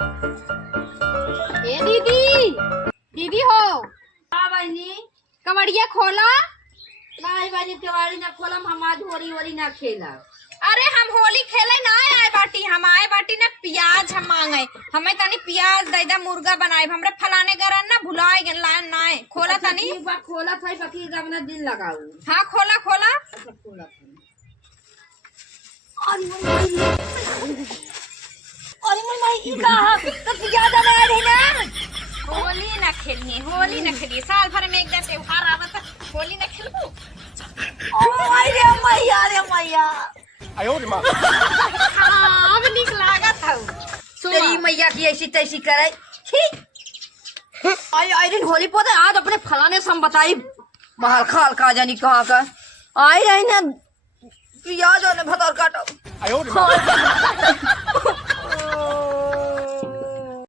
ए दीदी, दीदी हो। हाँ बहनी। कमरिया खोला। नहीं बहनी केवाड़ी ना खोलम, हम आज होली वोली ना खेला। अरे हम होली खेले ना आए बाटी, हम आए बाटी ना प्याज हम मांगे, हमें तनी प्याज दे दा, मुर्गा बनाए हमरे फलाने गरन ना भुलाए गन लान ना है। खोला तनी। एक बार खोला था बाकी जब ना दिन लगाऊ। हाँ खोला खोला। अच्छा खोला था। अरे मई कहा तो प्याज बना रही ना। होली ना खेलिए, होली ना खेलिए, साल भर में एक दिन त्योहार आवत है, होली ना खेलबू। अरे मैया, अरे मैया। अब निक लागत हौ। तेरी मैया की ऐसी तैसी करे। ठीक। आई दिन होली पोते आज अपने फलाने से हम बताई महल खाल का जानी कहाँ का आई रही ना प्याज और भतर काटो।